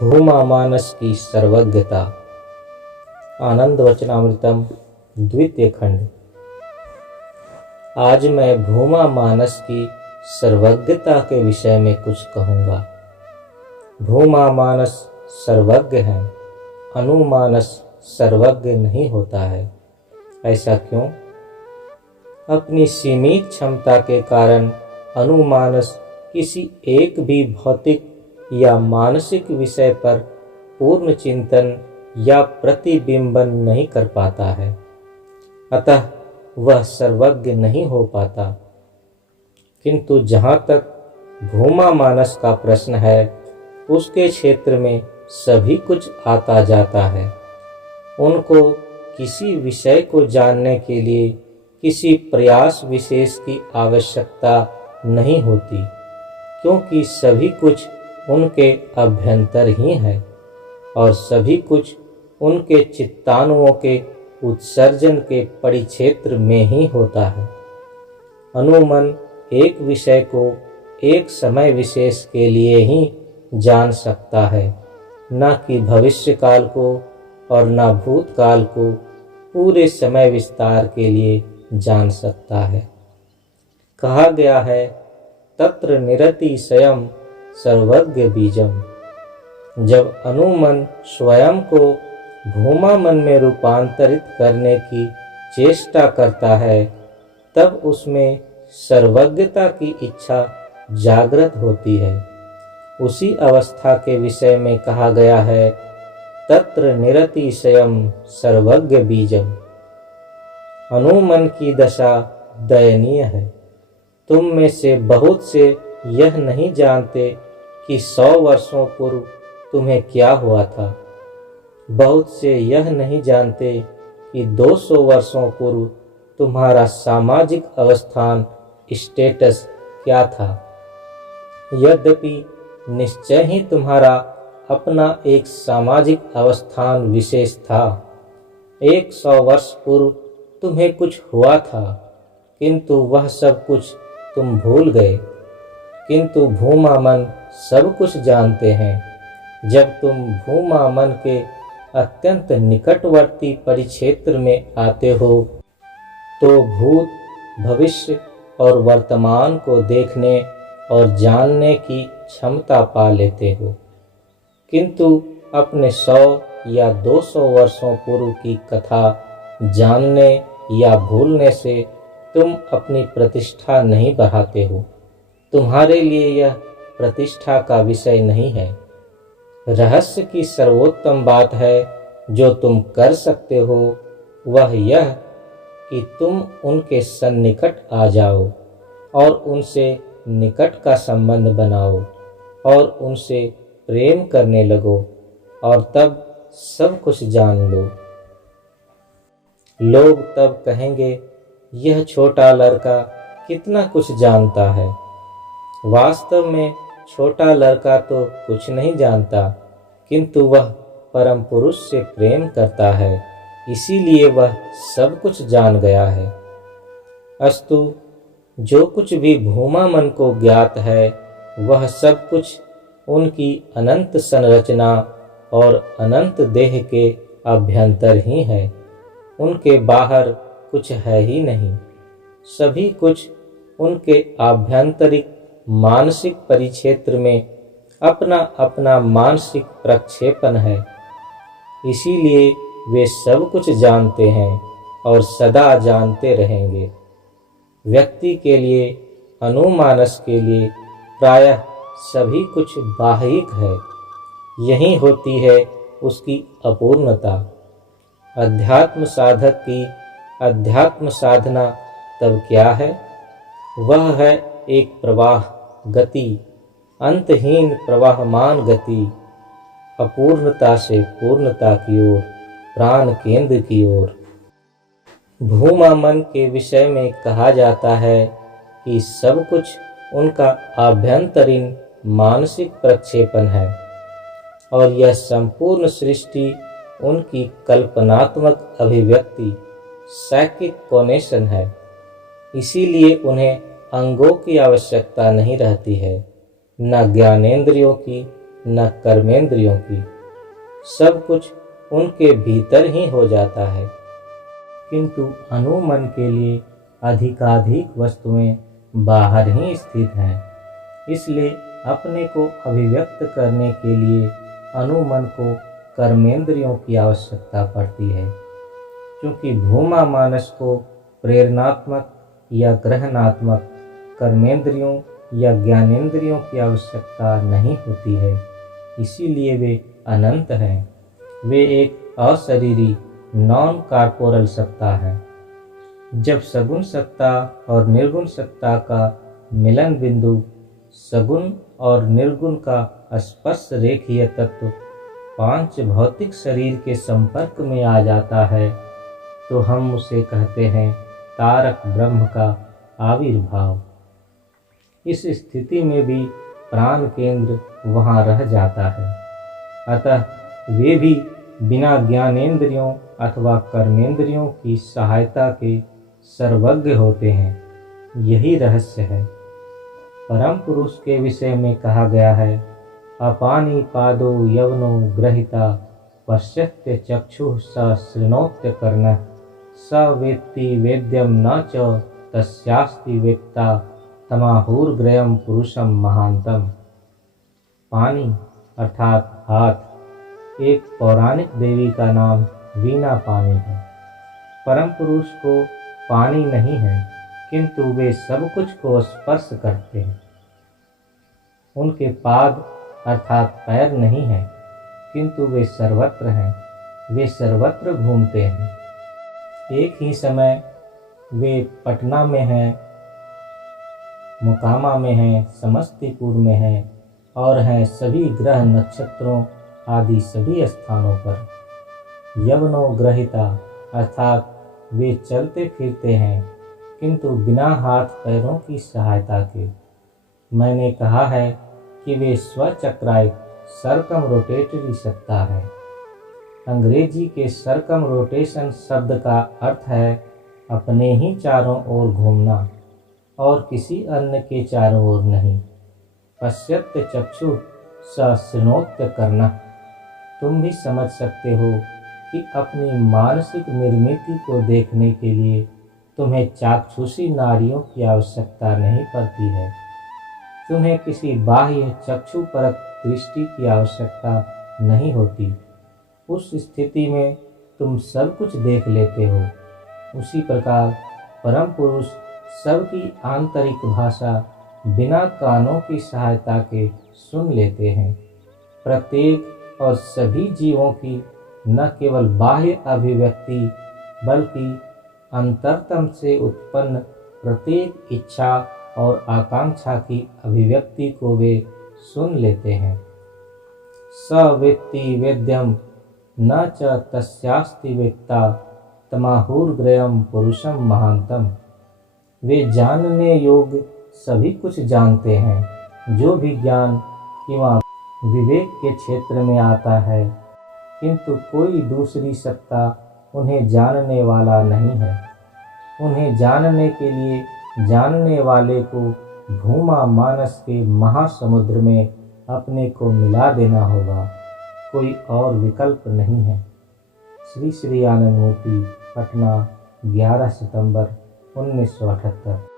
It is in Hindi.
भूमा मानस की सर्वज्ञता। आनंद वचनामृतम द्वितीय खंड। आज मैं भूमा मानस की सर्वज्ञता के विषय में कुछ कहूँगा। भूमा मानस सर्वज्ञ है, अनुमानस सर्वज्ञ नहीं होता है। ऐसा क्यों? अपनी सीमित क्षमता के कारण अनुमानस किसी एक भी भौतिक या मानसिक विषय पर पूर्ण चिंतन या प्रतिबिंबन नहीं कर पाता है, अतः वह सर्वज्ञ नहीं हो पाता। किंतु जहाँ तक भूमा मानस का प्रश्न है, उसके क्षेत्र में सभी कुछ आता जाता है। उनको किसी विषय को जानने के लिए किसी प्रयास विशेष की आवश्यकता नहीं होती, क्योंकि सभी कुछ उनके अभ्यंतर ही है और सभी कुछ उनके चित्तानुओं के उत्सर्जन के परिक्षेत्र में ही होता है। अनुमन एक विषय को एक समय विशेष के लिए ही जान सकता है, न कि भविष्य काल को और न भूतकाल को पूरे समय विस्तार के लिए जान सकता है। कहा गया है, तत्र निरति स्वयं सर्वज्ञ बीजम। जब अनुमन स्वयं को भूमा मन में रूपांतरित करने की चेष्टा करता है, तब उसमें सर्वज्ञता की इच्छा जागृत होती है। उसी अवस्था के विषय में कहा गया है, तत्र निरति स्वयं सर्वज्ञ बीजम। अनुमन की दशा दयनीय है। तुम में से बहुत से यह नहीं जानते कि 100 वर्षों पूर्व तुम्हें क्या हुआ था। बहुत से यह नहीं जानते कि 200 वर्षों पूर्व तुम्हारा सामाजिक अवस्थान स्टेटस क्या था। यद्यपि निश्चय ही तुम्हारा अपना एक सामाजिक अवस्थान विशेष था। 100 वर्ष पूर्व तुम्हें कुछ हुआ था, किंतु वह सब कुछ तुम भूल गए। किंतु भूमा मन सब कुछ जानते हैं। जब तुम भूमा मन के अत्यंत निकटवर्ती परिक्षेत्र में आते हो, तो भूत, भविष्य और वर्तमान को देखने और जानने की क्षमता पा लेते हो। किंतु अपने 100 या 200 वर्षों पूर्व की कथा जानने या भूलने से तुम अपनी प्रतिष्ठा नहीं बढ़ाते हो। तुम्हारे लिए यह प्रतिष्ठा का विषय नहीं है। रहस्य की सर्वोत्तम बात है जो तुम कर सकते हो, वह यह कि तुम उनके सन्निकट आ जाओ और उनसे निकट का संबंध बनाओ और उनसे प्रेम करने लगो, और तब सब कुछ जान लो। लोग तब कहेंगे, यह छोटा लड़का कितना कुछ जानता है। वास्तव में छोटा लड़का तो कुछ नहीं जानता, किंतु वह परम पुरुष से प्रेम करता है, इसीलिए वह सब कुछ जान गया है। अस्तु, जो कुछ भी भूमा मन को ज्ञात है, वह सब कुछ उनकी अनंत संरचना और अनंत देह के अभ्यंतर ही है। उनके बाहर कुछ है ही नहीं। सभी कुछ उनके आभ्यंतरिक मानसिक परिक्षेत्र में अपना अपना मानसिक प्रक्षेपण है। इसीलिए वे सब कुछ जानते हैं और सदा जानते रहेंगे। व्यक्ति के लिए, अनुमानस के लिए प्रायः सभी कुछ बाह्यिक है। यही होती है उसकी अपूर्णता। अध्यात्म साधक की अध्यात्म साधना तब क्या है? वह है एक प्रवाह गति, अंतहीन प्रवाहमान गति, अपूर्णता से पूर्णता की ओर, प्राण केंद्र की ओर। भूमा मन के विषय में कहा जाता है कि सब कुछ उनका आभ्यंतरीण मानसिक प्रक्षेपण है और यह संपूर्ण सृष्टि उनकी कल्पनात्मक अभिव्यक्ति, साइकिक कोनेशन है। इसीलिए उन्हें अंगों की आवश्यकता नहीं रहती है, न ज्ञानेंद्रियों की, न कर्मेंद्रियों की। सब कुछ उनके भीतर ही हो जाता है, किंतु अनुमन के लिए अधिकाधिक वस्तुएं बाहर ही स्थित हैं। इसलिए अपने को अभिव्यक्त करने के लिए अनुमन को कर्मेंद्रियों की आवश्यकता पड़ती है, क्योंकि भूमा मानस को प्रेरणात्मक या ग्रहणात्मक कर्मेंद्रियों या ज्ञानेंद्रियों की आवश्यकता नहीं होती है। इसीलिए वे अनंत हैं। वे एक अशरीरी नॉन कॉर्पोरल सत्ता है। जब सगुण सत्ता और निर्गुण सत्ता का मिलन बिंदु सगुण और निर्गुण का स्पर्श रेखीय तत्व पांच भौतिक शरीर के संपर्क में आ जाता है, तो हम उसे कहते हैं तारक ब्रह्म का आविर्भाव। इस स्थिति में भी प्राण केंद्र वहाँ रह जाता है। अतः वे भी बिना ज्ञानेंद्रियों अथवा कर्मेंद्रियों की सहायता के सर्वज्ञ होते हैं। यही रहस्य है। परम पुरुष के विषय में कहा गया है, अपानी पादो यवनो ग्रहिता पश्यत्य चक्षुः स शृणोत्य कर्णः स वेत्ति वेद्यम न च तस्यास्ति वेत्ता तमाहुर्ग्रयम पुरुषम महांतम। पानी अर्थात हाथ एक पौराणिक देवी का नाम वीणा पानी है। परम पुरुष को पानी नहीं है, किंतु वे सब कुछ को स्पर्श करते हैं। उनके पाद अर्थात पैर नहीं है, किंतु वे सर्वत्र हैं। वे सर्वत्र घूमते हैं। एक ही समय वे पटना में हैं, मोकामा में हैं, समस्तीपुर में हैं और हैं सभी ग्रह नक्षत्रों आदि सभी स्थानों पर। यवनो ग्रहिता अर्थात वे चलते फिरते हैं, किंतु बिना हाथ पैरों की सहायता के। मैंने कहा है कि वे स्वचक्रायित सरकम रोटेटरी सत्ता है। अंग्रेजी के सरकम रोटेशन शब्द का अर्थ है अपने ही चारों ओर घूमना और किसी अन्य के चारों ओर नहीं। पश्यत्य चक्षु स शृणोत्य करना। तुम भी समझ सकते हो कि अपनी मानसिक निर्मिति को देखने के लिए तुम्हें चाक्षुषी नारियों की आवश्यकता नहीं पड़ती है। तुम्हें किसी बाह्य चक्षुपरक दृष्टि की आवश्यकता नहीं होती। उस स्थिति में तुम सब कुछ देख लेते हो। उसी प्रकार परम पुरुष सबकी आंतरिक भाषा बिना कानों की सहायता के सुन लेते हैं। प्रत्येक और सभी जीवों की न केवल बाह्य अभिव्यक्ति बल्कि अंतरतम से उत्पन्न प्रत्येक इच्छा और आकांक्षा की अभिव्यक्ति को वे सुन लेते हैं। स वेत्ति वेद्यम न च तस्यास्ति वेत्ता तमाहुर्ग्रयम पुरुषम महांतम। वे जानने योग्य सभी कुछ जानते हैं। जो भी ज्ञान किंवा विवेक के क्षेत्र में आता है, किंतु कोई दूसरी सत्ता उन्हें जानने वाला नहीं है। उन्हें जानने के लिए जानने वाले को भूमा मानस के महासमुद्र में अपने को मिला देना होगा। कोई और विकल्प नहीं है। श्री श्री आनंद मूर्ति, पटना, 11 सितंबर 1978।